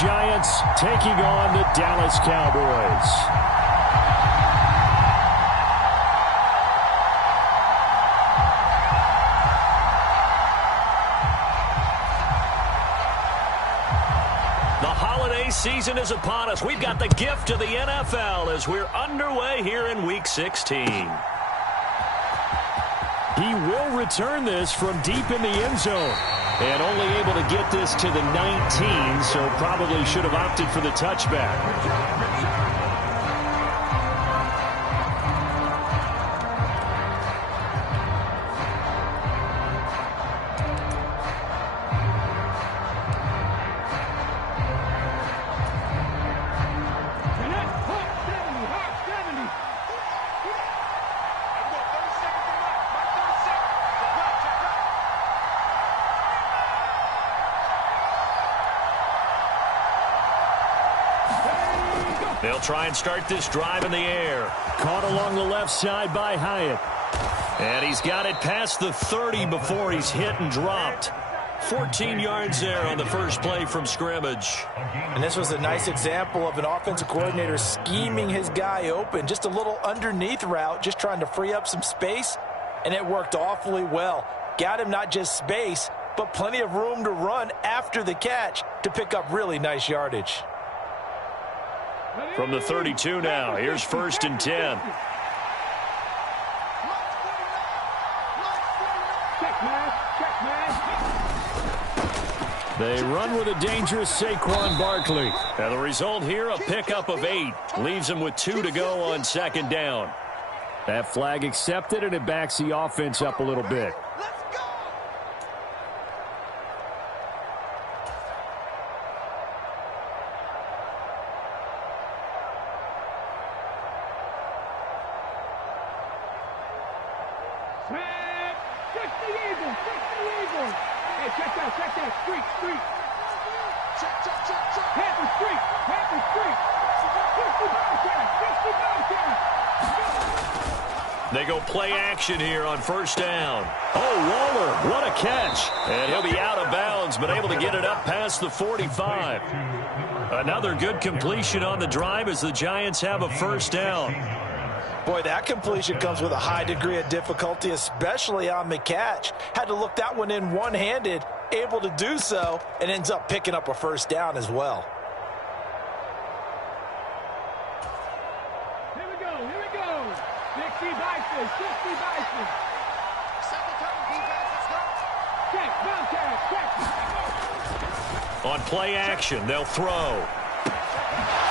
Giants taking on the Dallas Cowboys. Season is upon us. We've got the gift of the NFL as we're underway here in Week 16. He will return this from deep in the end zone. And only able to get this to the 19, so probably should have opted for the touchback. They'll try and start this drive in the air. Caught along the left side by Hyatt. And he's got it past the 30 before he's hit and dropped. 14 yards there on the first play from scrimmage. And this was a nice example of an offensive coordinator scheming his guy open. Just a little underneath route, just trying to free up some space. And it worked awfully well. Got him not just space, but plenty of room to run after the catch to pick up really nice yardage. From the 32 now, here's 1st and 10. They run with a dangerous Saquon Barkley. And the result here, a pickup of 8. Leaves him with 2 to go on 2nd down. That flag accepted, and it backs the offense up a little bit. They go play action here on 1st down. Oh, Waller, what a catch. And he'll be out of bounds, but able to get it up past the 45. Another good completion on the drive as the Giants have a 1st down. Boy, that completion comes with a high degree of difficulty, especially on the catch. Had to look that one in one-handed, able to do so, and ends up picking up a 1st down as well. Here we go. 60 Bison. Second time defense, let's go. Check. On play action, they'll throw.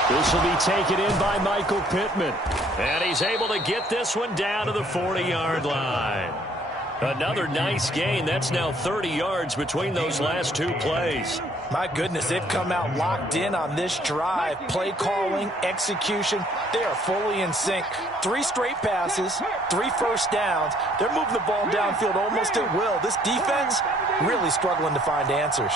This will be taken in by Michael Pittman. And he's able to get this one down to the 40-yard line. Another nice gain. That's now 30 yards between those last 2 plays. My goodness, they've come out locked in on this drive. Play calling, execution, they are fully in sync. 3 straight passes, 3 first downs. They're moving the ball downfield almost at will. This defense really struggling to find answers.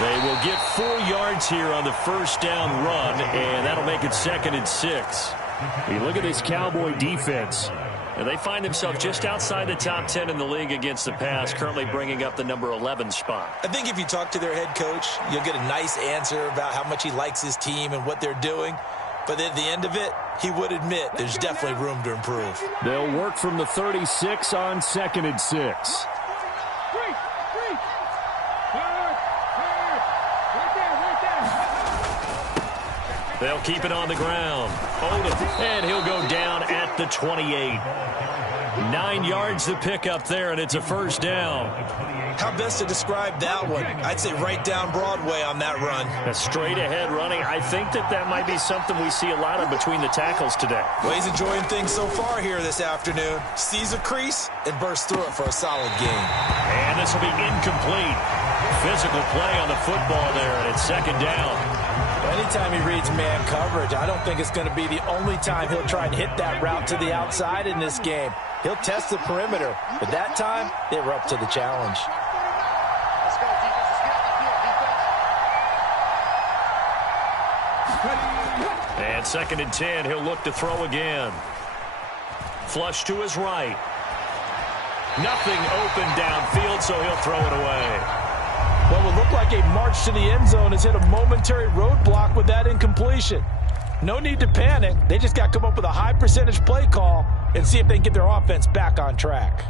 They will get 4 yards here on the 1st down run, and that'll make it 2nd and 6. You look at this Cowboy defense. And they find themselves just outside the top 10 in the league against the pass, currently bringing up the number 11 spot. I think if you talk to their head coach, you'll get a nice answer about how much he likes his team and what they're doing. But at the end of it, he would admit there's definitely room to improve. They'll work from the 36 on 2nd and 6. They'll keep it on the ground. Odom, and he'll go down at the 28. 9 yards to pick up there, and it's a 1st down. How best to describe that one? I'd say right down Broadway on that run. A straight-ahead running. I think that might be something we see a lot of between the tackles today. Well, he's enjoying things so far here this afternoon. Sees a crease and bursts through it for a solid gain. And this will be incomplete. Physical play on the football there, and it's 2nd down. Anytime he reads man coverage, I don't think it's going to be the only time he'll try and hit that route to the outside in this game. He'll test the perimeter, but that time, they were up to the challenge. And 2nd and 10, he'll look to throw again. Flush to his right. Nothing open downfield, so he'll throw it away. Well, it looked like a march to the end zone has hit a momentary roadblock with that incompletion. No need to panic. They just got to come up with a high percentage play call and see if they can get their offense back on track.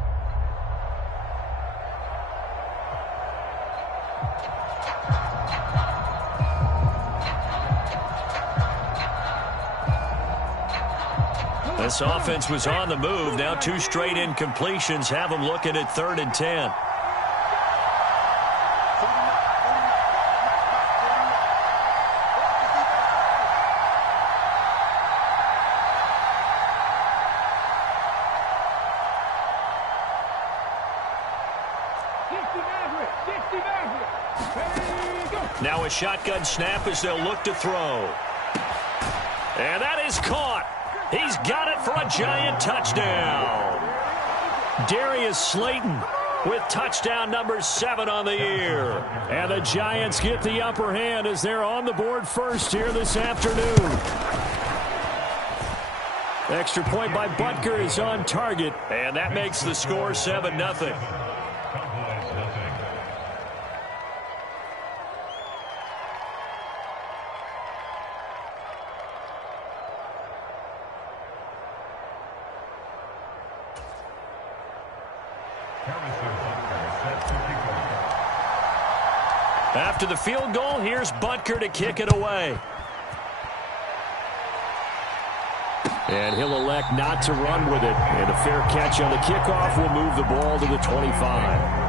This offense was on the move. Now 2 straight incompletions have them looking at 3rd and 10. Now a shotgun snap as they'll look to throw. And that is caught. He's got it for a giant touchdown. Darius Slayton with touchdown number 7 on the year. And the Giants get the upper hand as they're on the board first here this afternoon. Extra point by Butker is on target. And that makes the score 7-0. After the field goal, here's Butker to kick it away. And he'll elect not to run with it. And a fair catch on the kickoff will move the ball to the 25.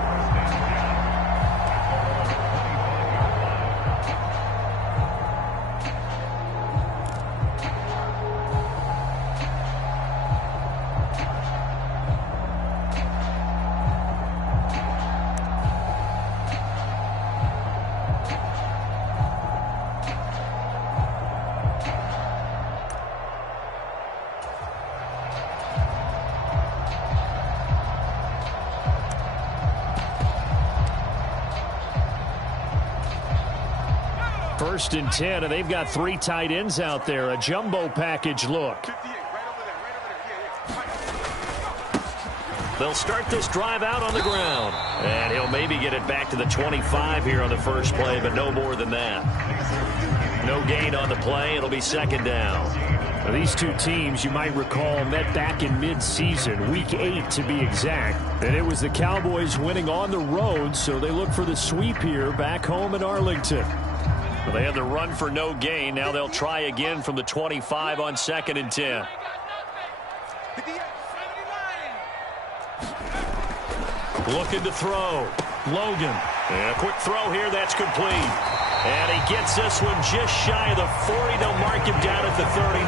First and 10, and they've got 3 tight ends out there. A jumbo package look. They'll start this drive out on the ground. And he'll maybe get it back to the 25 here on the first play, but no more than that. No gain on the play. It'll be 2nd down. Now, these two teams, you might recall, met back in mid-season, week 8 to be exact. And it was the Cowboys winning on the road, so they look for the sweep here back home in Arlington. Well, they had the run for no gain. Now they'll try again from the 25 on 2nd and 10. Looking to throw. Logan. And a quick throw here. That's complete. And he gets this one just shy of the 40. They'll mark him down at the 39.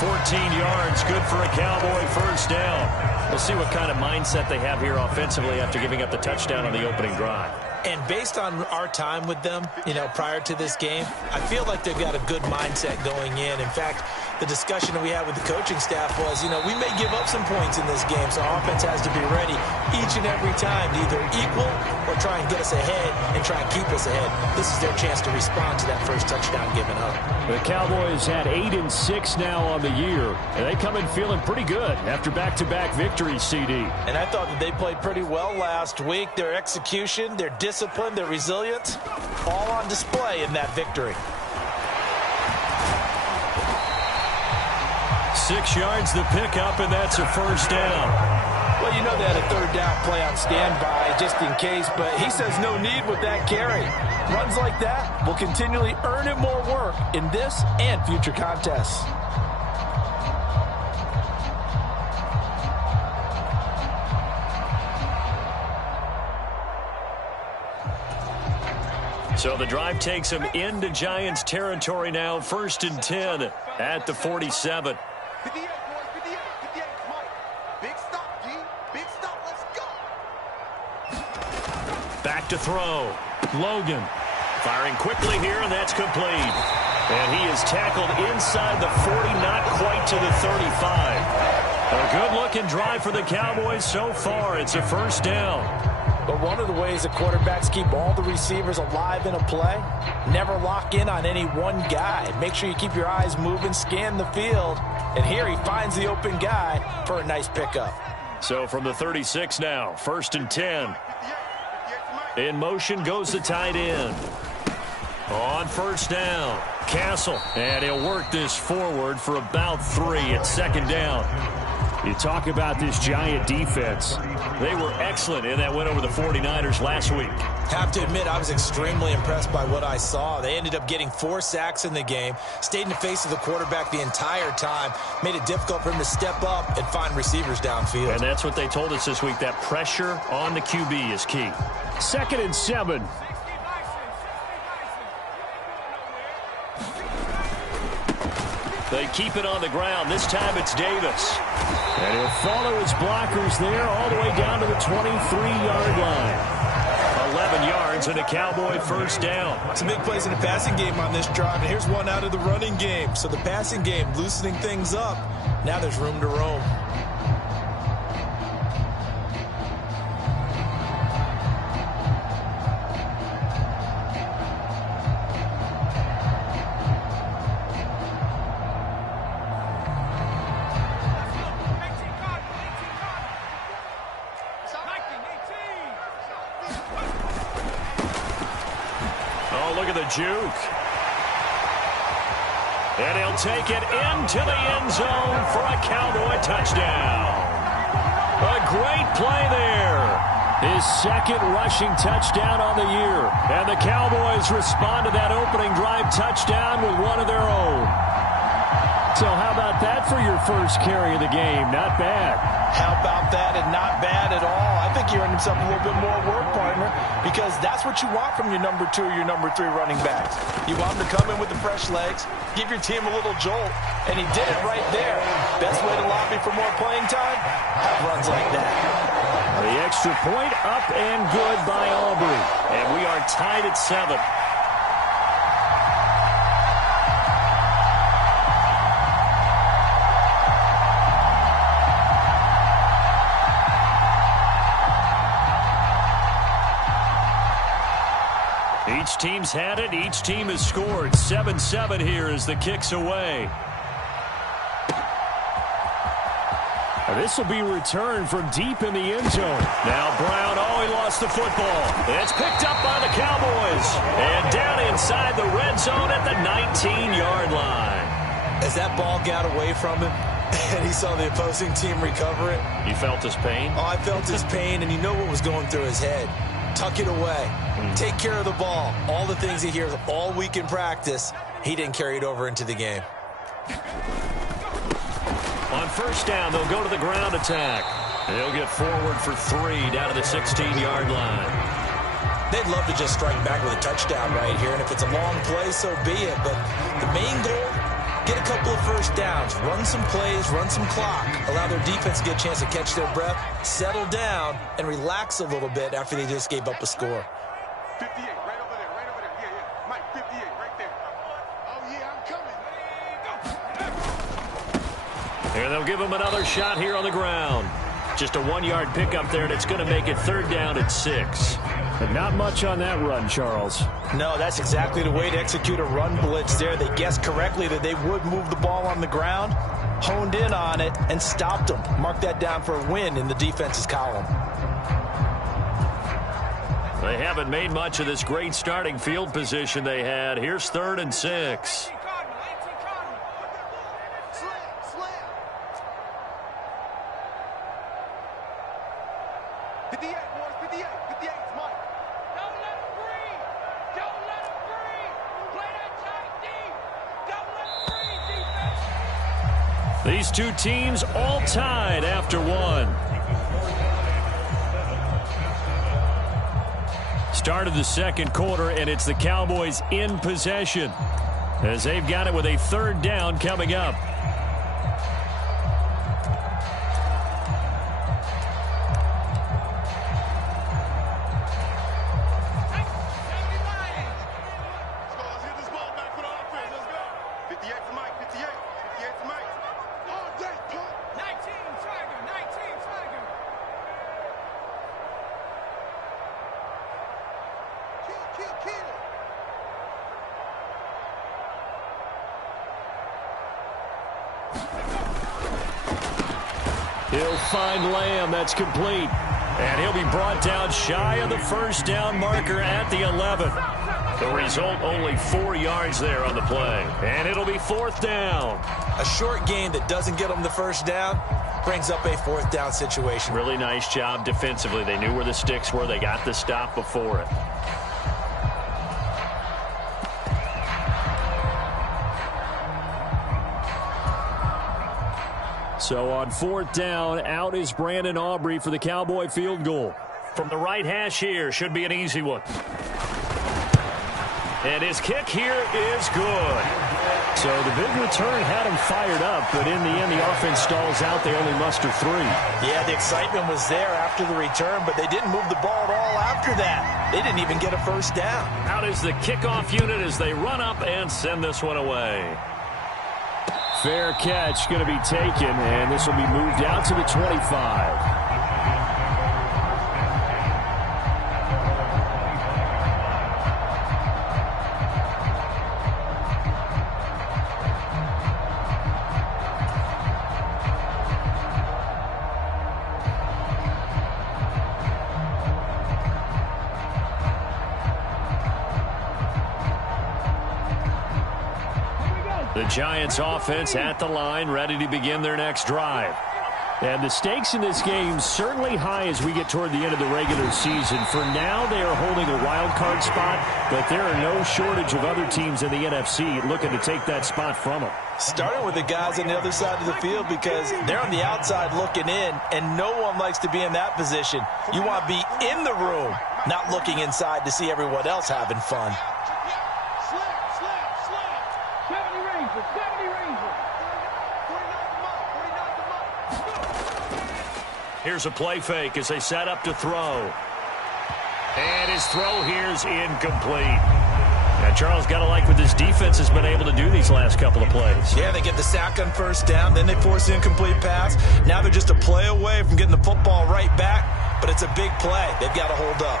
14 yards. Good for a Cowboy first down. We'll see what kind of mindset they have here offensively after giving up the touchdown on the opening drive. And based on our time with them, prior to this game, I feel like they've got a good mindset going in. In fact, the discussion that we had with the coaching staff was, we may give up some points in this game, so our offense has to be ready each and every time to either equal or try and get us ahead and try and keep us ahead. This is their chance to respond to that first touchdown given up. The Cowboys had 8-6 now on the year, and they come in feeling pretty good after back-to-back victories, CD. And I thought that they played pretty well last week. Their execution, their discipline, their resilience, all on display in that victory. 6 yards the pickup, and that's a first down. Well, they had a 3rd down play on standby just in case, but he says no need with that carry. Runs like that will continually earn him more work in this and future contests. So the drive takes him into Giants territory now. 1st and 10 at the 47. Back to throw. Logan firing quickly here, and that's complete. And he is tackled inside the 40, not quite to the 35. A good-looking drive for the Cowboys so far. It's a first down. But one of the ways the quarterbacks keep all the receivers alive in a play, never lock in on any one guy. Make sure you keep your eyes moving, scan the field. And here he finds the open guy for a nice pickup. So from the 36 now, 1st and 10. In motion goes the tight end. On 1st down, Castle. And he'll work this forward for about 3 at 2nd down. You talk about this Giant defense. They were excellent in that win over the 49ers last week. Have to admit, I was extremely impressed by what I saw. They ended up getting 4 sacks in the game, stayed in the face of the quarterback the entire time, made it difficult for him to step up and find receivers downfield. And that's what they told us this week, that pressure on the QB is key. 2nd and 7. They keep it on the ground. This time it's Davis. And he'll follow his blockers there all the way down to the 23-yard line. 11 yards and a Cowboy 1st down. Some big plays in the passing game on this drive, and here's one out of the running game. So the passing game loosening things up. Now there's room to roam. Juke. And he'll take it into the end zone for a Cowboy touchdown. A great play there. His 2nd rushing touchdown on the year. And the Cowboys respond to that opening drive touchdown with one of their own. So how about that for your first carry of the game? Not bad. How about that, and not bad at all. I think you earned himself a little bit more work, partner, because that's what you want from your number 2 or your number 3 running backs. You want him to come in with the fresh legs, give your team a little jolt, and he did it right there. Best way to lobby for more playing time? Have runs like that. The extra point up and good by Aubrey. And we are tied at 7. Each team's had it. Each team has scored. 7-7 here as the kick's away. This will be returned from deep in the end zone. Now Brown, he lost the football. It's picked up by the Cowboys. And down inside the red zone at the 19-yard line. As that ball got away from him, and he saw the opposing team recover it. You felt his pain? Oh, I felt his pain, and you know what was going through his head. Tuck it away. Take care of the ball. All the things he hears all week in practice, he didn't carry it over into the game. On 1st down, they'll go to the ground attack. They'll get forward for 3 down to the 16-yard line. They'd love to just strike back with a touchdown right here, and if it's a long play, so be it. But the main goal, get a couple of 1st downs, run some plays, run some clock, allow their defense to get a chance to catch their breath, settle down, and relax a little bit after they just gave up a score. 58, right over there, right over there. Yeah. Mike, 58, right there. Oh, yeah, I'm coming. And they'll give him another shot here on the ground. Just a 1-yard pickup there, and it's going to make it 3rd down at 6. But not much on that run, Charles. No, that's exactly the way to execute a run blitz there. They guessed correctly that they would move the ball on the ground, honed in on it, and stopped them. Mark that down for a win in the defense's column. They haven't made much of this great starting field position they had. Here's 3rd and 6. These two teams all tied after 1. Start of the 2nd quarter, and it's the Cowboys in possession as they've got it with a 3rd down coming up. He'll find Lamb. That's complete. And he'll be brought down shy of the first down marker at the 11. The result, only 4 yards there on the play. And it'll be 4th down. A short gain that doesn't get them the first down brings up a 4th down situation. Really nice job defensively. They knew where the sticks were. They got the stop before it. So on 4th down, out is Brandon Aubrey for the Cowboy field goal. From the right hash here, should be an easy one. And his kick here is good. So the big return had him fired up, but in the end, the offense stalls out. They only muster 3. Yeah, the excitement was there after the return, but they didn't move the ball at all after that. They didn't even get a first down. Out is the kickoff unit as they run up and send this one away. Fair catch going to be taken, and this will be moved out to the 25. The Giants offense at the line, ready to begin their next drive. And the stakes in this game certainly high as we get toward the end of the regular season. For now, they are holding a wild card spot, but there are no shortage of other teams in the NFC looking to take that spot from them. Starting with the guys on the other side of the field because they're on the outside looking in, and no one likes to be in that position. You want to be in the room, not looking inside to see everyone else having fun. Here's a play fake as they set up to throw. And his throw here's incomplete. And Charles, got to like what this defense has been able to do these last couple of plays. Yeah, they get the sack on first down, then they force the incomplete pass. Now they're just a play away from getting the football right back, but it's a big play. They've got to hold up.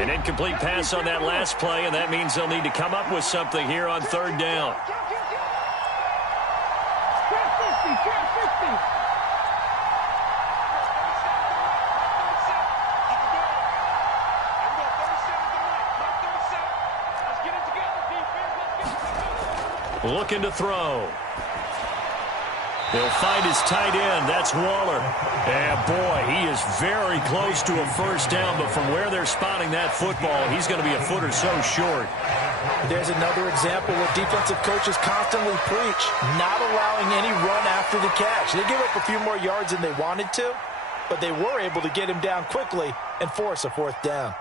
An incomplete pass on that last play, and that means they'll need to come up with something here on 3rd down. Looking to throw. He'll find his tight end. That's Waller. And, boy, he is very close to a first down, but from where they're spotting that football, he's going to be a foot or so short. There's another example where defensive coaches constantly preach, not allowing any run after the catch. They gave up a few more yards than they wanted to, but they were able to get him down quickly and force a 4th down.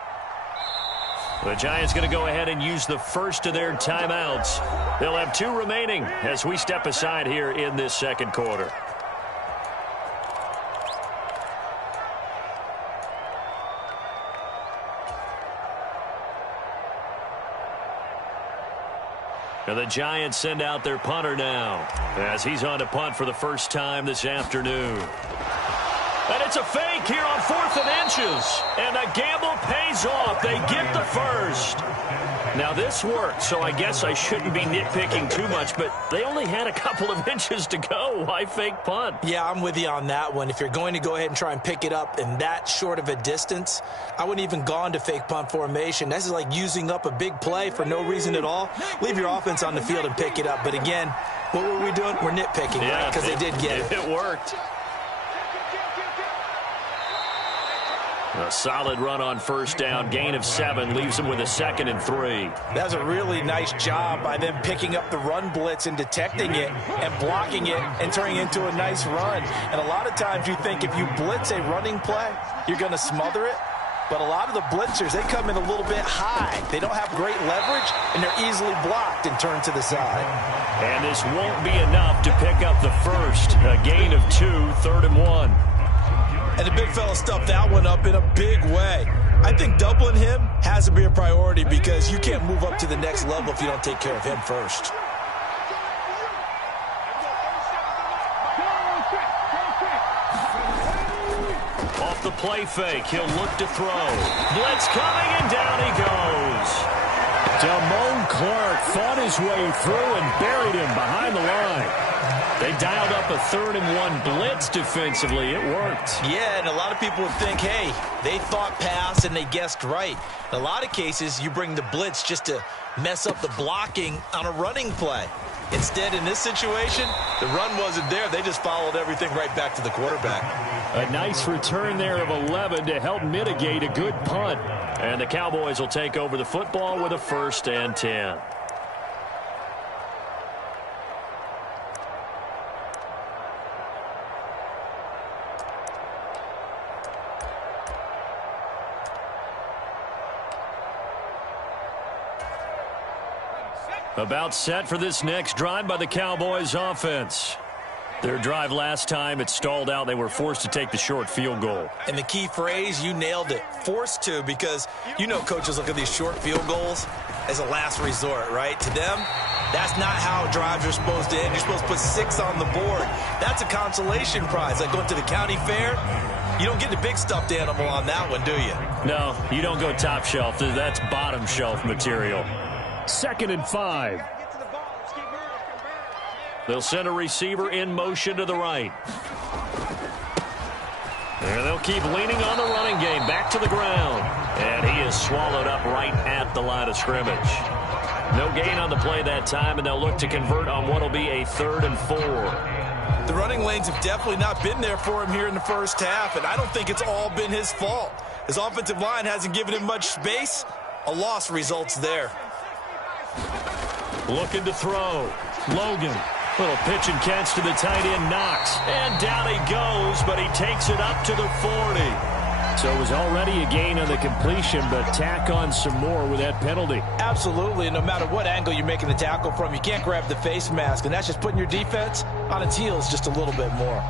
The Giants going to go ahead and use the first of their timeouts. They'll have 2 remaining as we step aside here in this second quarter. And the Giants send out their punter now as he's on to punt for the first time this afternoon. And it's a fake here on 4th and inches. And the gamble pays off. They get the first. Now, this worked, so I guess I shouldn't be nitpicking too much, but they only had a couple of inches to go. Why fake punt? Yeah, I'm with you on that one. If you're going to go ahead and try and pick it up in that short of a distance, I wouldn't even gone to fake punt formation. This is like using up a big play for no reason at all. Leave your offense on the field and pick it up. But again, what were we doing? We're nitpicking, yeah, right? Because they did get it. It worked. A solid run on first down. Gain of 7 leaves them with a 2nd and 3. That's a really nice job by them picking up the run blitz and detecting it and blocking it and turning it into a nice run. And a lot of times you think if you blitz a running play, you're going to smother it. But a lot of the blitzers, they come in a little bit high. They don't have great leverage, and they're easily blocked and turned to the side. And this won't be enough to pick up the first. A gain of 2, 3rd and 1. And the big fella stuffed that one up in a big way. I think doubling him has to be a priority because you can't move up to the next level if you don't take care of him first. Off the play fake, he'll look to throw. Blitz coming, and down he goes. Damone Clark fought his way through and buried him behind the line. They dialed up a 3rd-and-1 blitz defensively. It worked. Yeah, and a lot of people would think, hey, they thought pass and they guessed right. In a lot of cases, you bring the blitz just to mess up the blocking on a running play. Instead, in this situation, the run wasn't there. They just followed everything right back to the quarterback. A nice return there of 11 to help mitigate a good punt. And the Cowboys will take over the football with a 1st and 10. About set for this next drive by the Cowboys offense. Their drive last time, it stalled out. They were forced to take the short field goal. And the key phrase, you nailed it, forced to, because you know coaches look at these short field goals as a last resort, right? To them, that's not how drives are supposed to end. You're supposed to put 6 on the board. That's a consolation prize. Like going to the county fair, you don't get the big stuffed animal on that one, do you? No, you don't go top shelf. That's bottom shelf material. 2nd and 5. They'll send a receiver in motion to the right. And they'll keep leaning on the running game. Back to the ground. And he is swallowed up right at the line of scrimmage. No gain on the play that time, and they'll look to convert on what will be a 3rd and 4. The running lanes have definitely not been there for him here in the first half, and I don't think it's all been his fault. His offensive line hasn't given him much space. A loss results there. Looking to throw. Logan. Little pitch and catch to the tight end, Knox. And down he goes, but he takes it up to the 40. So it was already a gain on the completion, but tack on some more with that penalty. Absolutely, and no matter what angle you're making the tackle from, you can't grab the face mask, and that's just putting your defense on its heels just a little bit more.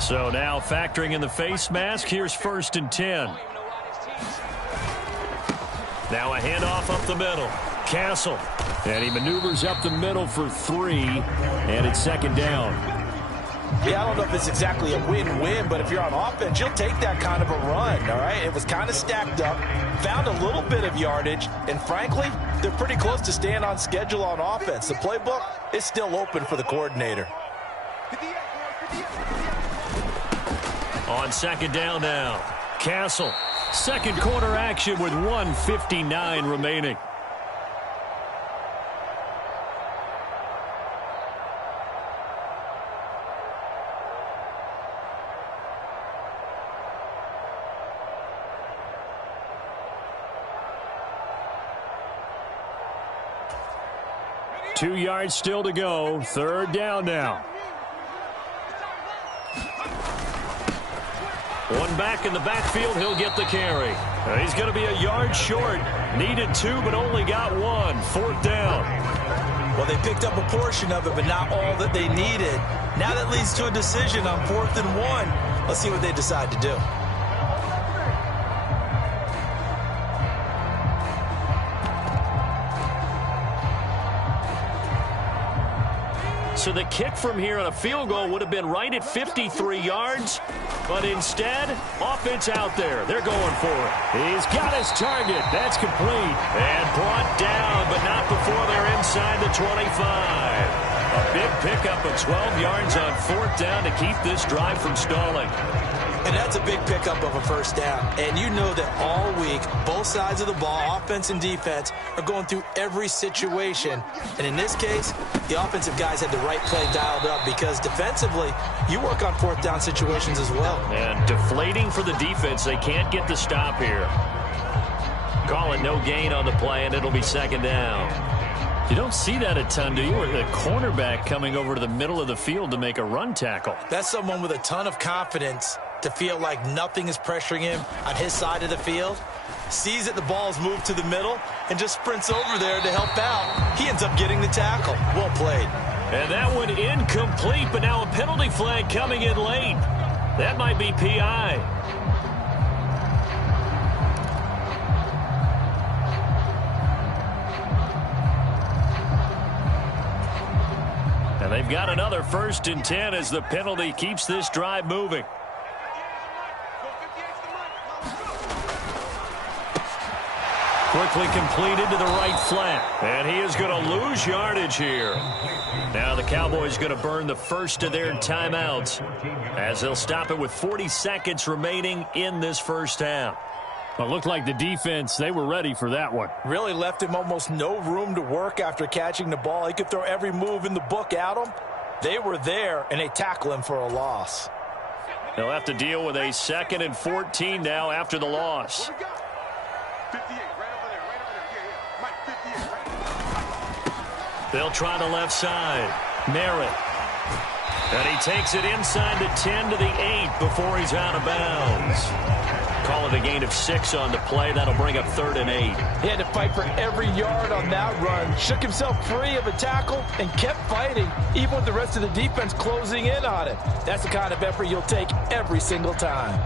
So now factoring in the face mask, here's 1st and 10. Now a handoff up the middle. Castle. And he maneuvers up the middle for 3, and it's 2nd down. Yeah, I don't know if it's exactly a win-win, but if you're on offense, you'll take that kind of a run, all right? It was kind of stacked up, found a little bit of yardage, and frankly, they're pretty close to staying on schedule on offense. The playbook is still open for the coordinator. On 2nd down now. Castle. 2nd quarter action with 1:59 remaining. Two yards still to go. 3rd down now. One back in the backfield, he'll get the carry. He's going to be a yard short. Needed 2, but only got 1. 4th down. Well, they picked up a portion of it, but not all that they needed. Now that leads to a decision on 4th and 1. Let's see what they decide to do. So the kick from here on a field goal would have been right at 53 yards. But instead, offense out there. They're going for it. He's got his target. That's complete. And brought down, but not before they're inside the 25. A big pickup of 12 yards on 4th down to keep this drive from stalling. And that's a big pickup of a 1st down. And you know that all week, both sides of the ball, offense and defense, are going through every situation. And in this case, the offensive guys had the right play dialed up because defensively, you work on 4th down situations as well. And deflating for the defense. They can't get the stop here. Call it no gain on the play, and it'll be 2nd down. You don't see that a ton, do you? The cornerback coming over to the middle of the field to make a run tackle. That's someone with a ton of confidence to feel like nothing is pressuring him on his side of the field. Sees that the ball's moved to the middle and just sprints over there to help out. He ends up getting the tackle. Well played. And that one incomplete, but now a penalty flag coming in late. That might be PI. And they've got another 1st and 10 as the penalty keeps this drive moving. Quickly completed to the right flat. And he is going to lose yardage here. Now the Cowboys going to burn the first of their timeouts as they'll stop it with 40 seconds remaining in this first half. Well, it looked like the defense, they were ready for that one. Really left him almost no room to work after catching the ball. He could throw every move in the book at him. They were there, and they tackle him for a loss. They'll have to deal with a 2nd and 14 now after the loss. 58, right over there, right over there. Yeah. Mike, 58, right. They'll try the left side. Merritt. And he takes it inside the 10 to the 8 before he's out of bounds. Call it a gain of 6 on the play. That'll bring up 3rd and 8. He had to fight for every yard on that run. Shook himself free of a tackle and kept fighting, even with the rest of the defense closing in on him. That's the kind of effort you'll take every single time.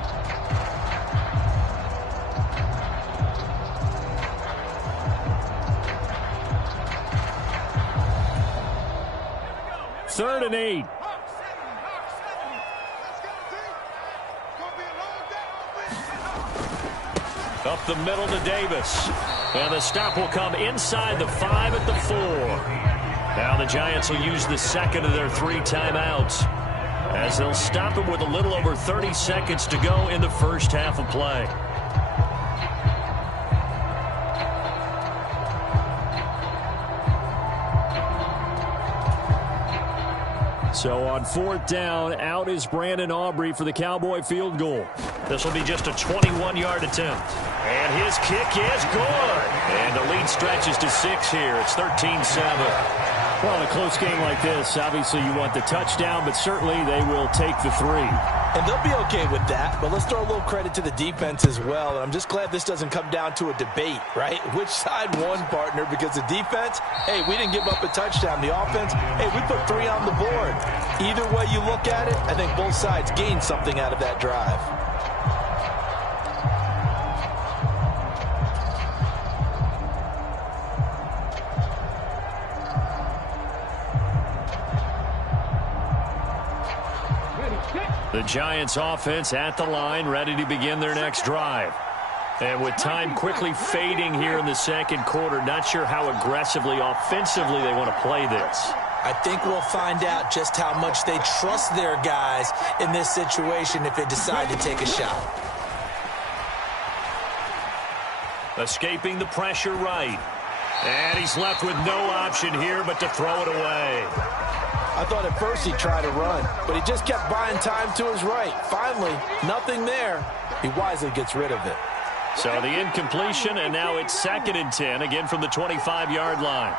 Third and 8. Up the middle to Davis. And the stop will come inside the 5 at the 4. Now the Giants will use the 2nd of their 3 timeouts as they'll stop it with a little over 30 seconds to go in the first half of play. So on 4th down, out is Brandon Aubrey for the Cowboy field goal. This will be just a 21-yard attempt. And his kick is good. And the lead stretches to 6 here. It's 13-7. Well, in a close game like this, obviously you want the touchdown, but certainly they will take the 3. And they'll be okay with that, but let's throw a little credit to the defense as well. And I'm just glad this doesn't come down to a debate, right? Which side won, partner? Because the defense, hey, we didn't give up a touchdown. The offense, hey, we put 3 on the board. Either way you look at it, I think both sides gained something out of that drive. The Giants offense at the line, ready to begin their next drive. And with time quickly fading here in the 2nd quarter, not sure how aggressively, offensively they want to play this. I think we'll find out just how much they trust their guys in this situation if they decide to take a shot. Escaping the pressure right. And he's left with no option here but to throw it away. I thought at first he'd try to run, but he just kept buying time to his right. Finally, nothing there. He wisely gets rid of it. So the incompletion, and now it's 2nd and 10, again from the 25-yard line.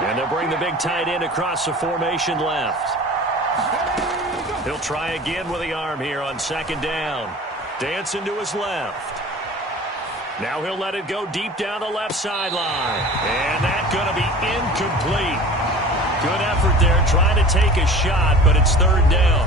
And they'll bring the big tight end across the formation left. He'll try again with the arm here on 2nd down. Dancing to his left. Now he'll let it go deep down the left sideline. And that's going to be incomplete. Good effort there trying to take a shot, but it's 3rd down.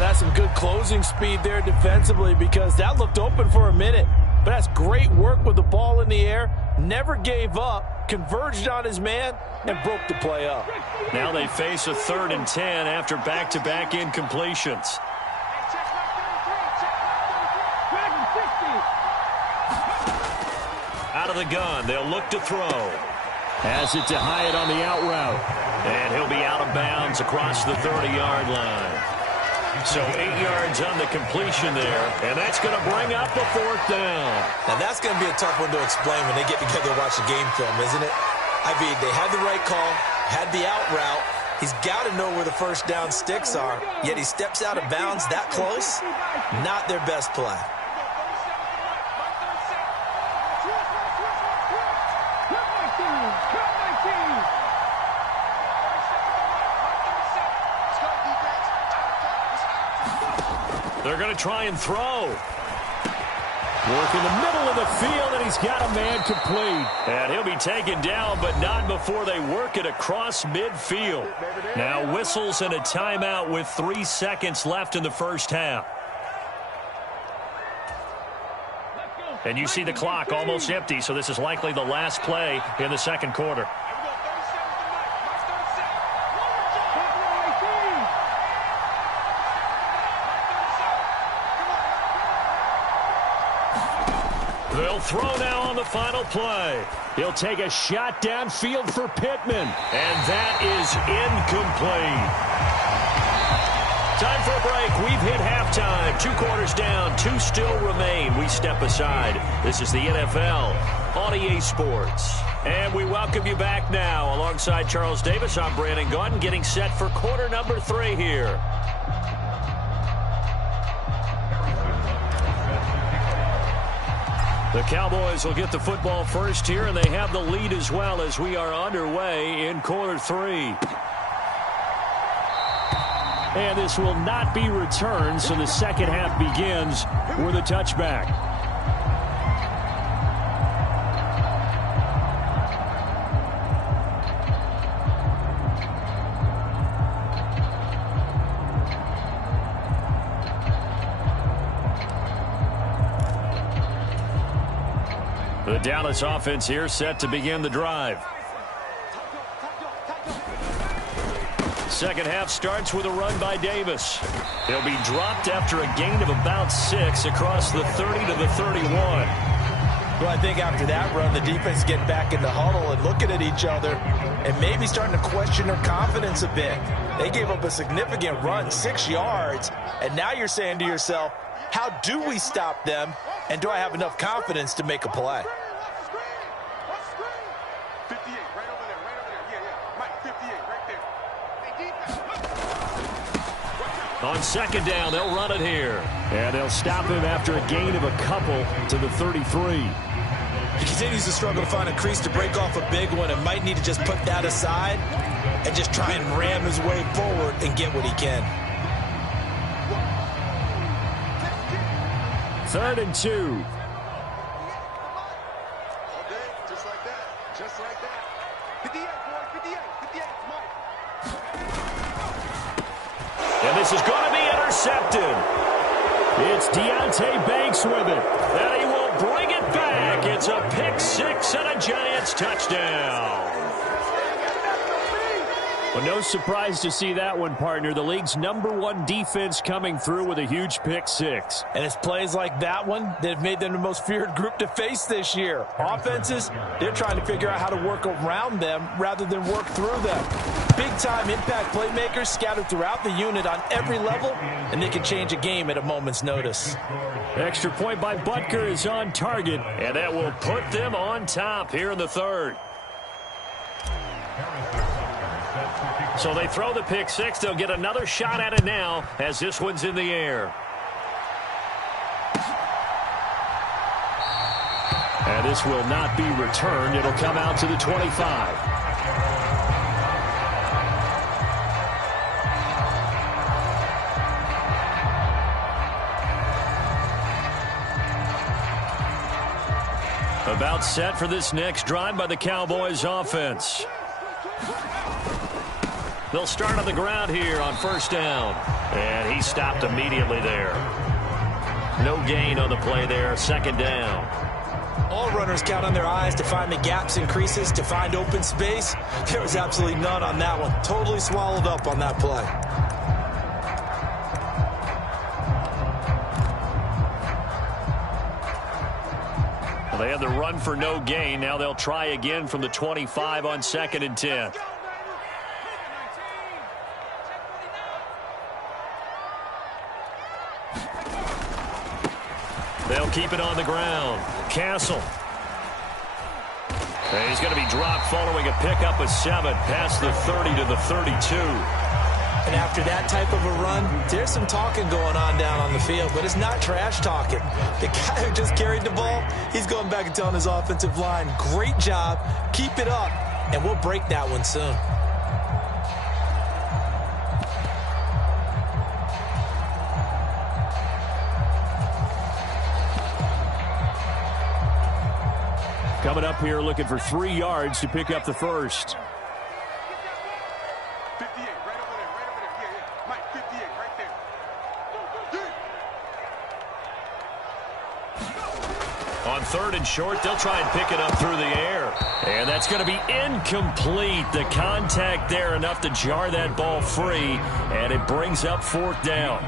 That's some good closing speed there defensively because that looked open for a minute. But that's great work with the ball in the air. Never gave up, converged on his man, and broke the play up. Now they face a 3rd and 10 after back-to-back incompletions. Out of the gun, they'll look to throw. Has it to Hyatt on the out route. And he'll be out of bounds across the 30-yard line. So 8 yards on the completion there, and that's going to bring up the 4th down. Now that's going to be a tough one to explain when they get together to watch the game film, isn't it? I mean, they had the right call, had the out route. He's got to know where the first down sticks are, yet he steps out of bounds that close. Not their best play. They're going to try and throw. Work in the middle of the field, and he's got a man complete. And he'll be taken down, but not before they work it across midfield. Now whistles and a timeout with 3 seconds left in the first half. And you see the clock almost empty, so this is likely the last play in the second quarter. They'll throw now on the final play. He'll take a shot downfield for Pittman. And that is incomplete. Time for a break. We've hit halftime. 2 quarters down. 2 still remain. We step aside. This is the NFL on EA Sports. And we welcome you back now. Alongside Charles Davis, I'm Brandon Gaudin, getting set for quarter number 3 here. The Cowboys will get the football first here, and they have the lead as well as we are underway in quarter 3. And this will not be returned, so the second half begins with a touchback. The Dallas offense here set to begin the drive. Second half starts with a run by Davis. He'll be dropped after a gain of about 6 across the 30 to the 31. Well, I think after that run, the defense getting back in the huddle and looking at each other and maybe starting to question their confidence a bit. They gave up a significant run, 6 yards, and now you're saying to yourself, how do we stop them, and do I have enough confidence to make a play? 58, right over there, right over there. Yeah. Mike, 58, right there. On second down, they'll run it here. And they'll stop him after a gain of a couple to the 33. He continues to struggle to find a crease to break off a big one and might need to just put that aside and just try and ram his way forward and get what he can. 3rd and 2. All day, just like that. Just like that. 58, boy, 58, 58, Mike. And this is going to be intercepted. It's Deonte Banks with it. And he will bring it back. It's a pick 6 and a Giants touchdown. Well, no surprise to see that one, partner. The league's #1 defense coming through with a huge pick 6. And it's plays like that one that have made them the most feared group to face this year. Offenses, they're trying to figure out how to work around them rather than work through them. Big-time impact playmakers scattered throughout the unit on every level, and they can change a game at a moment's notice. Extra point by Butker is on target. And that will put them on top here in the 3rd. So they throw the pick 6. They'll get another shot at it now as this one's in the air. And this will not be returned. It'll come out to the 25. About set for this next drive by the Cowboys offense. They'll start on the ground here on 1st down. And he stopped immediately there. No gain on the play there. 2nd down. All runners count on their eyes to find the gaps and creases, to find open space. There was absolutely none on that one. Totally swallowed up on that play. Well, they had the run for no gain. Now they'll try again from the 25 on 2nd and 10. They'll keep it on the ground. Castle. And he's going to be dropped following a pickup of 7 past the 30 to the 32. And after that type of a run, there's some talking going on down on the field, but it's not trash talking. The guy who just carried the ball, he's going back and telling his offensive line, great job, keep it up, and we'll break that one soon. Coming up here looking for 3 yards to pick up the first. 58, right over there, right over there. Yeah, yeah. Mike, 58, right there. On 3rd and short, they'll try and pick it up through the air. And that's going to be incomplete. The contact there enough to jar that ball free, and it brings up 4th down.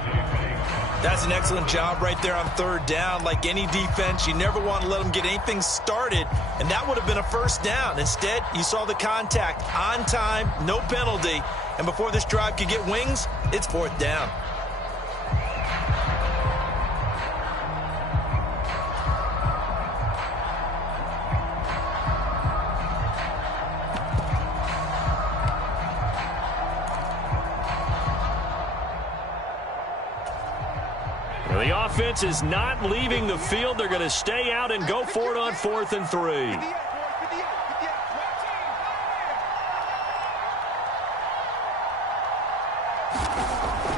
That's an excellent job right there on 3rd down. Like any defense, you never want to let them get anything started, and that would have been a 1st down. Instead, you saw the contact on time, no penalty, and before this drive could get wings, it's 4th down. The offense is not leaving the field. They're going to stay out and go for it on 4th and 3.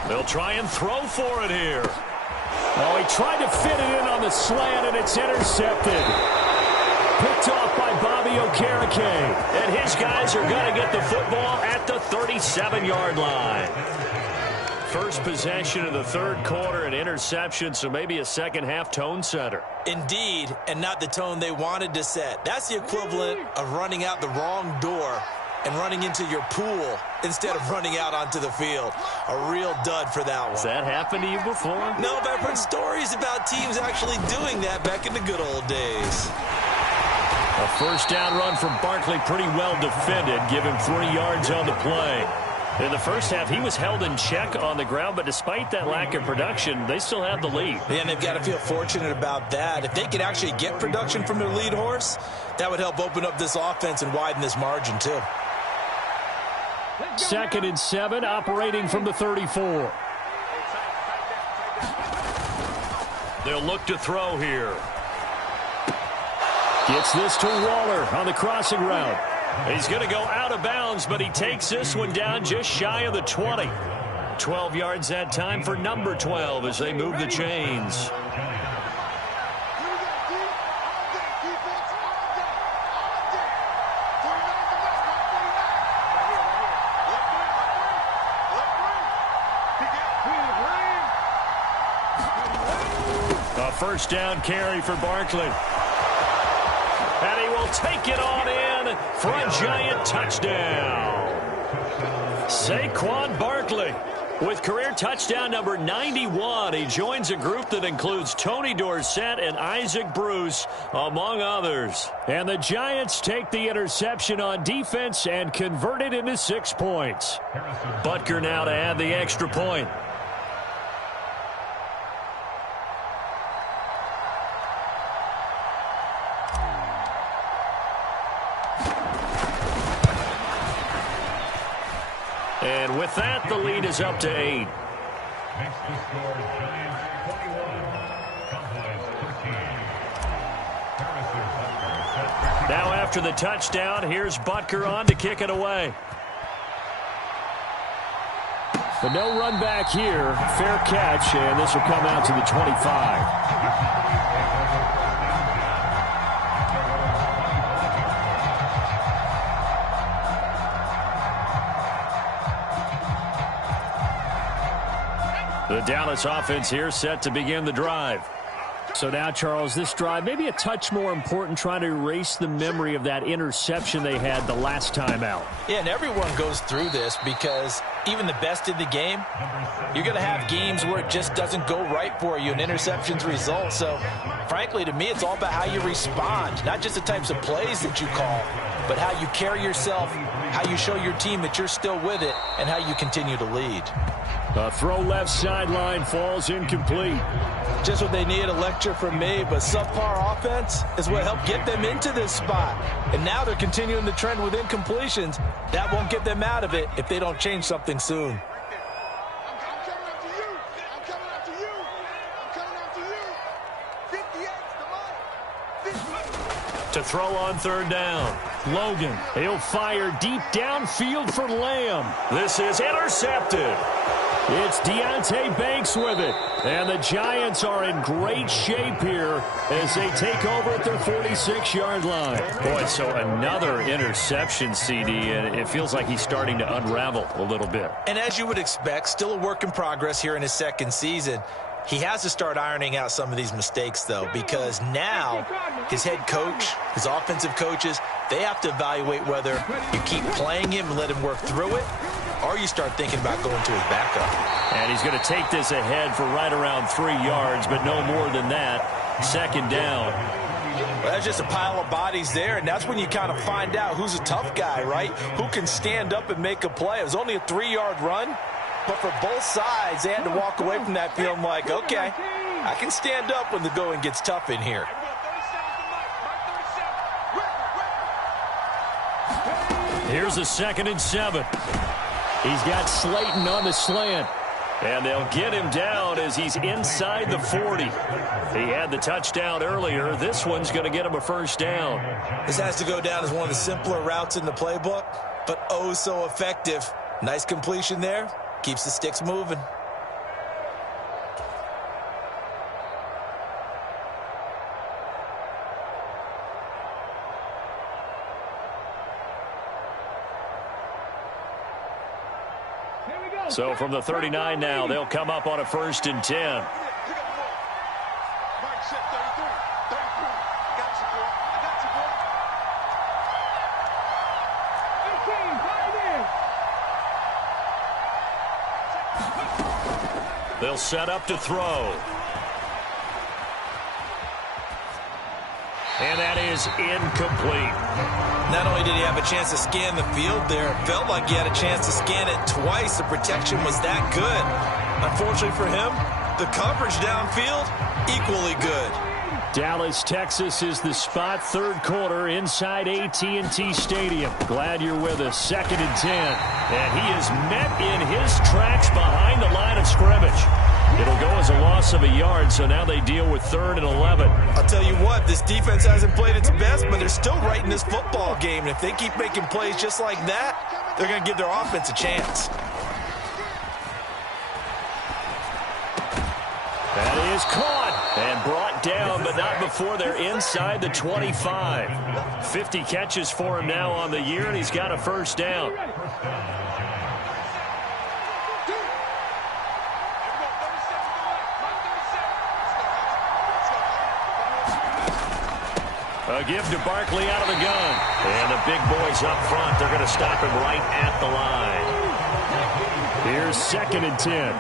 They'll try and throw for it here. Oh, he tried to fit it in on the slant, and it's intercepted. Picked off by Bobby Okereke. And his guys are going to get the football at the 37-yard line. First possession of the 3rd quarter, an interception, so maybe a second-half tone setter. Indeed, and not the tone they wanted to set. That's the equivalent of running out the wrong door and running into your pool instead of running out onto the field. A real dud for that one. Has that happened to you before? No, but I've heard stories about teams actually doing that back in the good old days. A 1st down run from Barkley, pretty well defended. Give him 3 yards on the play. In the first half, he was held in check on the ground, but despite that lack of production, they still have the lead. Yeah, and they've got to feel fortunate about that. If they could actually get production from their lead horse, that would help open up this offense and widen this margin, too. 2nd and 7, operating from the 34. They'll look to throw here. Gets this to Waller on the crossing route. He's going to go out of bounds, but he takes this one down just shy of the 20. 12 yards that time for number 12 as they move the chains. A 1st down carry for Barkley. And he will take it on in for a giant touchdown. Saquon Barkley with career touchdown number 91. He joins a group that includes Tony Dorsett and Isaac Bruce, among others. And the Giants take the interception on defense and convert it into 6 points. Butker now to add the extra point. And with that, the lead is up to 8. Next to score, Giants 21, Cowboys 13. Now after the touchdown, here's Butker on to kick it away. But no run back here. Fair catch, and this will come out to the 25. The Dallas offense here set to begin the drive. So now, Charles, this drive maybe a touch more important, trying to erase the memory of that interception they had the last time out. Yeah, and everyone goes through this because even the best in the game, you're going to have games where it just doesn't go right for you and interceptions result. So, frankly, to me, it's all about how you respond, not just the types of plays that you call, but how you carry yourself, how you show your team that you're still with it, and how you continue to lead. A throw left sideline falls incomplete. Just what they need, a lecture from me, but subpar offense is what helped get them into this spot. And now they're continuing the trend with incompletions. That won't get them out of it if they don't change something soon. I'm coming after you. I'm coming after you. I'm coming after you. 58, come on. 58. To throw on 3rd down. Logan, he'll fire deep downfield for Lamb. This is intercepted. It's Deontay Banks with it. And the Giants are in great shape here as they take over at their 46-yard line. Boy, so another interception, CD, and it feels like he's starting to unravel a little bit. And as you would expect, still a work in progress here in his second season. He has to start ironing out some of these mistakes, though, because now his head coach, his offensive coaches, they have to evaluate whether you keep playing him and let him work through it, or you start thinking about going to his backup. And he's going to take this ahead for right around 3 yards, but no more than that. Second down. Well, that's just a pile of bodies there, and that's when you kind of find out who's a tough guy, right? Who can stand up and make a play. It was only a 3-yard run, but for both sides, they had to walk away from that feeling like, okay, I can stand up when the going gets tough in here. Here's a 2nd and 7. He's got Slayton on the slant. And they'll get him down as he's inside the 40. He had the touchdown earlier. This one's going to get him a first down. This has to go down as one of the simpler routes in the playbook, but oh so effective. Nice completion there. Keeps the sticks moving. So from the 39 now, they'll come up on a 1st and 10. They'll set up to throw. And that is incomplete. Not only did he have a chance to scan the field there, it felt like he had a chance to scan it twice. The protection was that good. Unfortunately for him, the coverage downfield, equally good. Dallas, Texas is the spot. 3rd quarter inside AT&T Stadium. Glad you're with us. 2nd and 10. And he is met in his tracks behind the line of scrimmage. It'll go as a loss of a yard, so now they deal with 3rd and 11. I'll tell you what, this defense hasn't played its best, but they're still right in this football game. And if they keep making plays just like that, they're going to give their offense a chance. That is caught and brought down, but not before they're inside the 25. 50 catches for him now on the year, and he's got a first down. A give to Barkley out of the gun. And the big boys up front, they're going to stop him right at the line. Here's 2nd and 10.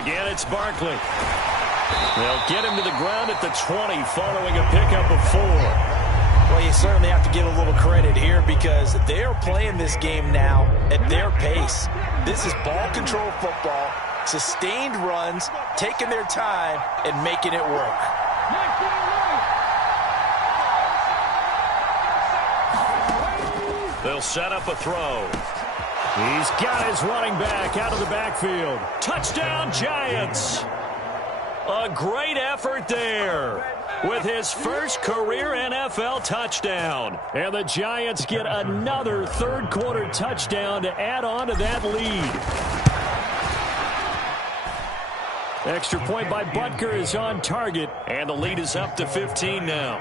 Again, it's Barkley. They'll get him to the ground at the 20 following a pickup of 4. Well, you certainly have to give a little credit here because they're playing this game now at their pace. This is ball control football, sustained runs, taking their time, and making it work. They'll set up a throw. He's got his running back out of the backfield. Touchdown, Giants. A great effort there with his first career NFL touchdown. And the Giants get another 3rd quarter touchdown to add on to that lead. Extra point by Butker is on target, and the lead is up to 15 now.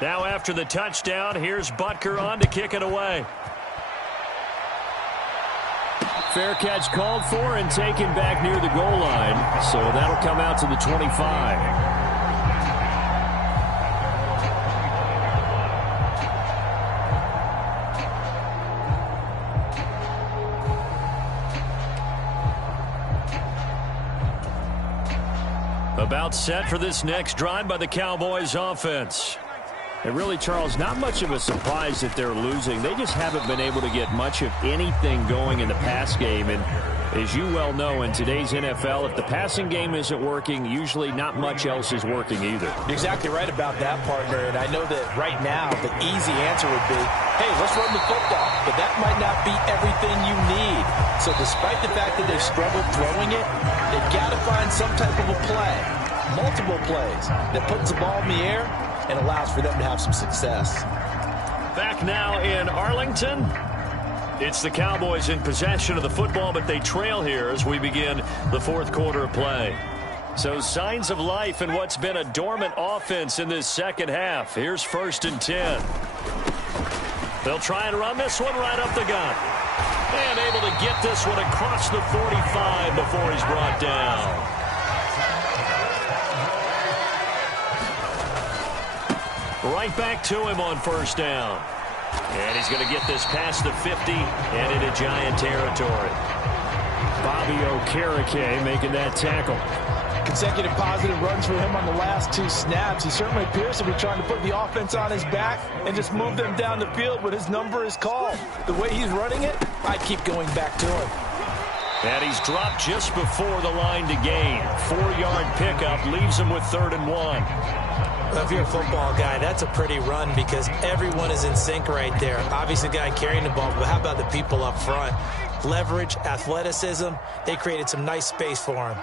Now after the touchdown, here's Butker on to kick it away. Fair catch called for and taken back near the goal line. So that'll come out to the 25. About set for this next drive by the Cowboys offense. And really, Charles, not much of a surprise that they're losing. They just haven't been able to get much of anything going in the pass game. And as you well know, in today's NFL, if the passing game isn't working, usually not much else is working either. You're exactly right about that, partner. And I know that right now the easy answer would be hey, let's run the football. But that might not be everything you need. So despite the fact that they've struggled throwing it, they've got to find some type of a play, multiple plays, that puts the ball in the air and allows for them to have some success. Back now in Arlington. It's the Cowboys in possession of the football, but they trail here as we begin the fourth quarter of play. So signs of life in what's been a dormant offense in this second half. Here's 1st and 10. They'll try and run this one right up the gut. And able to get this one across the 45 before he's brought down. Right back to him on 1st down. And he's going to get this past the 50 and into Giant territory. Bobby Okereke making that tackle. Consecutive positive runs for him on the last 2 snaps. He certainly appears to be trying to put the offense on his back and just move them down the field when his number is called. The way he's running it, I keep going back to him. And he's dropped just before the line to gain. 4-yard pickup leaves him with 3rd and 1. Well, if you're a football guy, that's a pretty run because everyone is in sync right there. Obviously, the guy carrying the ball, but how about the people up front? Leverage, athleticism, they created some nice space for him.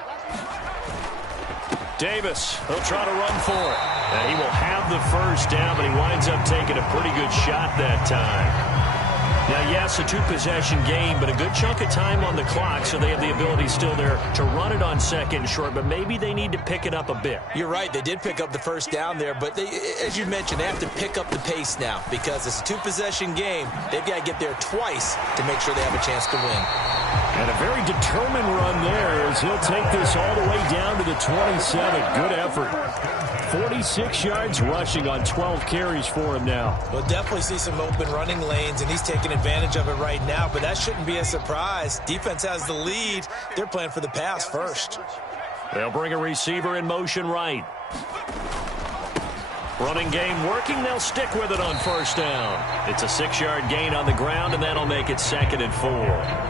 Davis, he'll try to run for it. And he will have the 1st down, but he winds up taking a pretty good shot that time. Now, yes, a 2-possession game, but a good chunk of time on the clock, so they have the ability still there to run it on 2nd and short, but maybe they need to pick it up a bit. You're right. They did pick up the 1st down there, but they, as you mentioned, they have to pick up the pace now because it's a 2-possession game. They've got to get there twice to make sure they have a chance to win. And a very determined run there as he'll take this all the way down to the 27. Good effort. 46 yards rushing on 12 carries for him now. We'll definitely see some open running lanes, and he's taking advantage of it right now, but that shouldn't be a surprise. Defense has the lead. They're playing for the pass first. They'll bring a receiver in motion right. Running game working. They'll stick with it on 1st down. It's a 6-yard gain on the ground, and that'll make it 2nd and 4.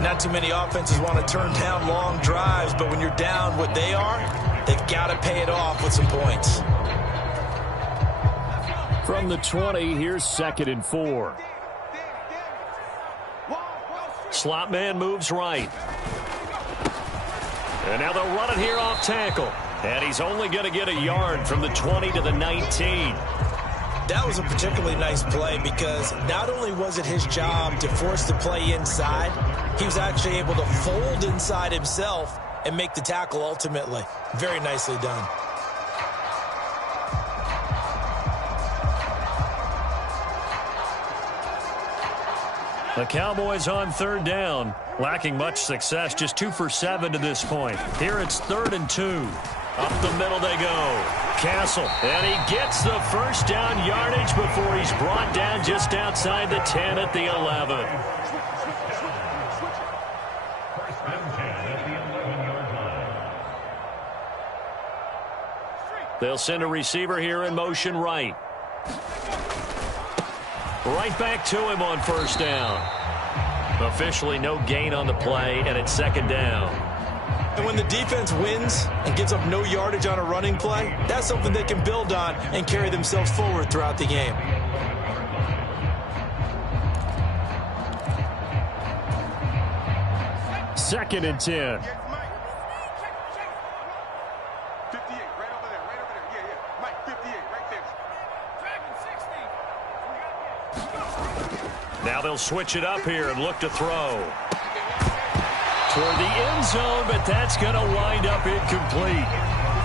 Not too many offenses want to turn down long drives, but when you're down what they are, they've got to pay it off with some points. From the 20, here's 2nd and 4. Slot man moves right. And now they'll run it here off tackle. And he's only going to get a yard from the 20 to the 19. That was a particularly nice play because not only was it his job to force the play inside, he was actually able to fold inside himself and make the tackle ultimately. Very nicely done. The Cowboys on 3rd down, lacking much success, just 2 for 7 to this point. Here it's 3rd and 2. Up the middle they go. Castle, and he gets the 1st down yardage before he's brought down just outside the 10 at the 11. 1st and 10 at the 11-yard line. They'll send a receiver here in motion right. Right back to him on 1st down. Officially no gain on the play, and it's 2nd down. And when the defense wins and gives up no yardage on a running play, that's something they can build on and carry themselves forward throughout the game. Second and 10. 58, right over there, right over there. Yeah. Mike, 58, right there. Now they'll switch it up here and look to throw. Toward the end zone, but that's going to wind up incomplete.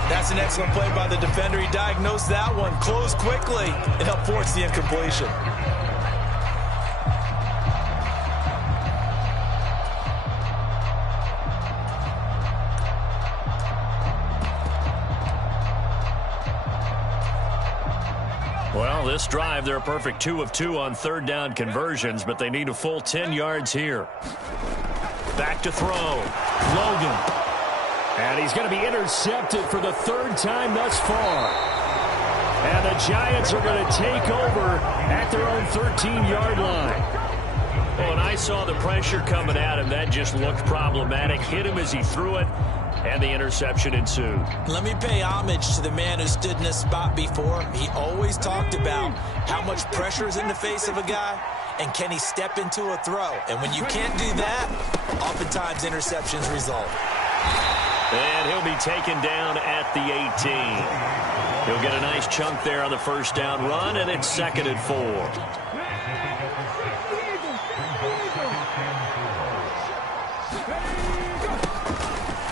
That's an excellent play by the defender. He diagnosed that one, closed quickly, and helped force the incompletion. Well, this drive, they're a perfect 2 of 2 on 3rd down conversions, but they need a full 10 yards here. Back to throw. Logan. And he's going to be intercepted for the 3rd time thus far. And the Giants are going to take over at their own 13-yard line. Oh, and I saw the pressure coming at him. That just looked problematic. Hit him as he threw it, and the interception ensued. Let me pay homage to the man who stood in this spot before. He always talked about how much pressure is in the face of a guy, and can he step into a throw? And when you can't do that, oftentimes interceptions result. And he'll be taken down at the 18. He'll get a nice chunk there on the first down run, and it's 2nd and 4.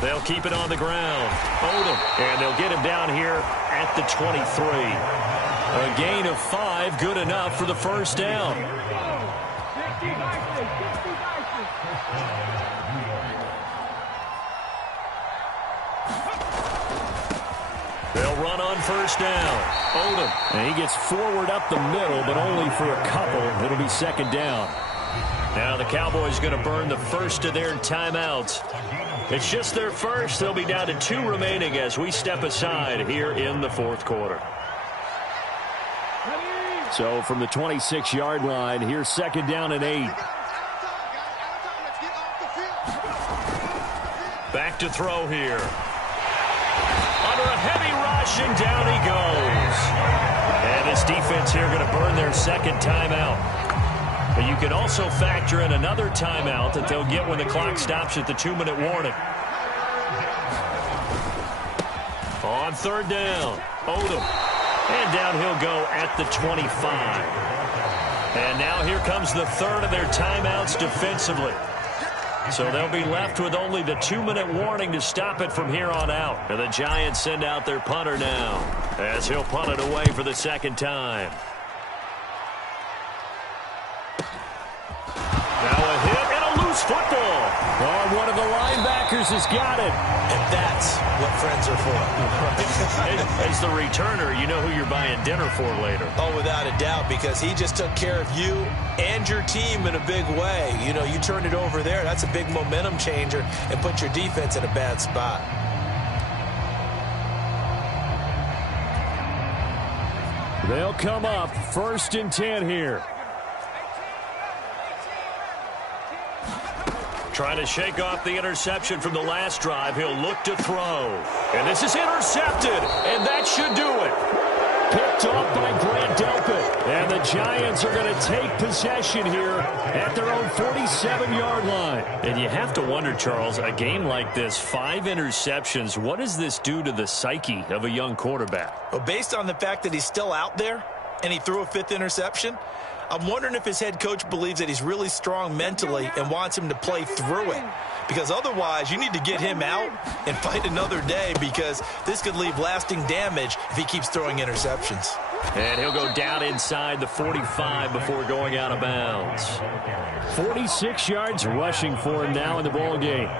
They'll keep it on the ground. Odom. And they'll get him down here at the 23. A gain of 5, good enough for the first down. They'll run on first down. Odom. And he gets forward up the middle, but only for a couple. It'll be 2nd down. Now the Cowboys going to burn the first of their timeouts. It's just their first. They'll be down to 2 remaining as we step aside here in the 4th quarter. So from the 26-yard line, here's 2nd down and 8. Back to throw here. Under a heavy rush, and down he goes. And this defense here going to burn their 2nd timeout. But you can also factor in another timeout that they'll get when the clock stops at the 2-minute warning. On 3rd down, Odom. And down he'll go at the 25. And now here comes the 3rd of their timeouts defensively. So they'll be left with only the 2-minute warning to stop it from here on out. And the Giants send out their punter now as he'll punt it away for the 2nd time. Now a hit and a loose football. Oh, one of the linebackers has got it. And that's what friends are for. As the returner, you know who you're buying dinner for later. Oh, without a doubt, because he just took care of you and your team in a big way. You know, you turn it over there. That's a big momentum changer and put your defense in a bad spot. They'll come up 1st and 10 here. Trying to shake off the interception from the last drive. He'll look to throw. And this is intercepted. And that should do it. Picked off by Grant Delpit. And the Giants are going to take possession here at their own 47-yard line. And you have to wonder, Charles, a game like this, 5 interceptions, what does this do to the psyche of a young quarterback? Well, based on the fact that he's still out there and he threw a 5th interception, I'm wondering if his head coach believes that he's really strong mentally and wants him to play through it. Because otherwise, you need to get him out and fight another day, because this could leave lasting damage if he keeps throwing interceptions. And he'll go down inside the 45 before going out of bounds. 46 yards rushing for him now in the ball game.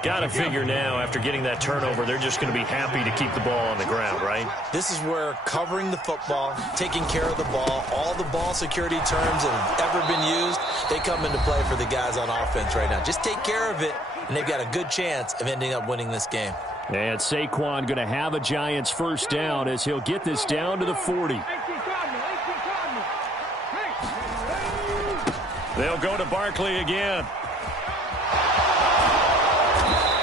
Got to figure now, after getting that turnover, they're just going to be happy to keep the ball on the ground, right? This is where covering the football, taking care of the ball, all the ball security terms that have ever been used, they come into play for the guys on offense right now. Just take care of it, and they've got a good chance of ending up winning this game. And Saquon going to have a Giants 1st down as he'll get this down to the 40. They'll go to Barkley again.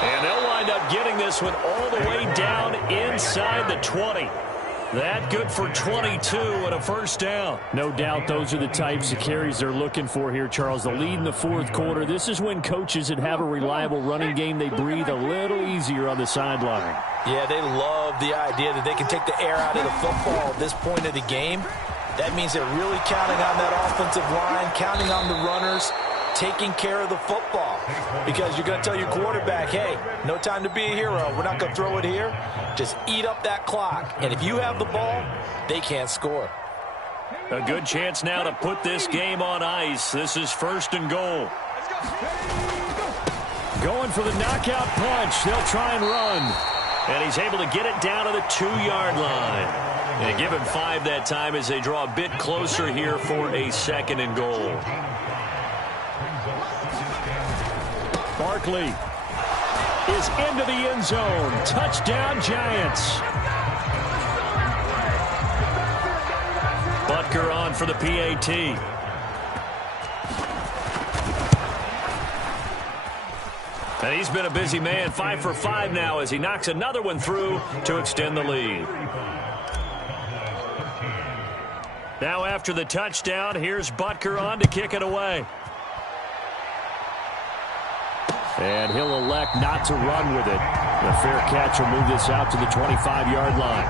And they'll wind up getting this one all the way down inside the 20. That good for 22 and a 1st down. No doubt those are the types of carries they're looking for here, Charles. The lead in the 4th quarter. This is when coaches that have a reliable running game, they breathe a little easier on the sideline. Yeah, they love the idea that they can take the air out of the football at this point of the game. That means they're really counting on that offensive line, counting on the runners, taking care of the football. Because you're going to tell your quarterback, hey, no time to be a hero. We're not going to throw it here. Just eat up that clock. And if you have the ball, they can't score. A good chance now to put this game on ice. This is 1st and goal. Going for the knockout punch. They'll try and run. And he's able to get it down to the 2-yard line. And give him 5 that time as they draw a bit closer here for a 2nd and goal. Barkley is into the end zone. Touchdown, Giants. Butker on for the PAT. And he's been a busy man. 5 for 5 now as he knocks another one through to extend the lead. Now after the touchdown, here's Butker on to kick it away. And he'll elect not to run with it. The fair catch will move this out to the 25-yard line.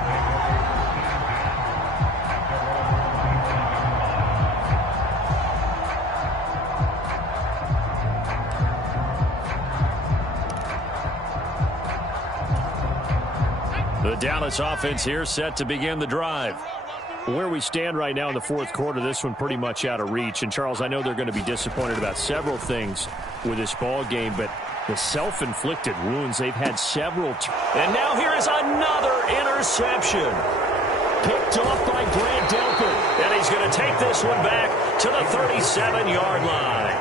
The Dallas offense here set to begin the drive. Where we stand right now in the fourth quarter, this one pretty much out of reach. And, Charles, I know they're going to be disappointed about several things with this ball game, but the self-inflicted wounds, they've had several. And now here is another interception. Picked off by Grant Delpit. And he's going to take this one back to the 37-yard line.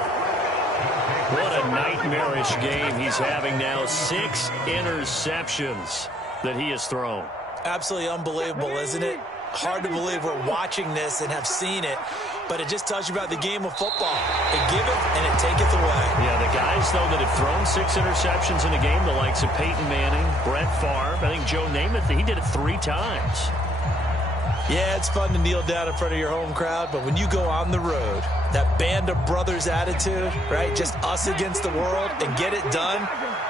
What a nightmarish game he's having now. 6 interceptions that he has thrown. Absolutely unbelievable, isn't it? Hard to believe we're watching this and have seen it, but it just tells you about the game of football. It giveth and it taketh away. Yeah, the guys, though, that have thrown 6 interceptions in a game, the likes of Peyton Manning, Brett Favre, I think Joe Namath, he did it 3 times. Yeah, it's fun to kneel down in front of your home crowd, but when you go on the road, that band of brothers attitude, right, just us against the world, and get it done,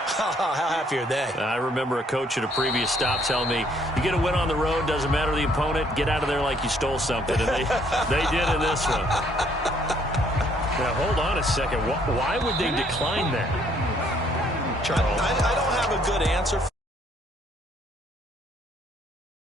how happy are they? I remember a coach at a previous stop telling me, you get a win on the road, doesn't matter the opponent, get out of there like you stole something, and they did in this one. Now, hold on a second. Why would they decline that, Charles? I don't have a good answer for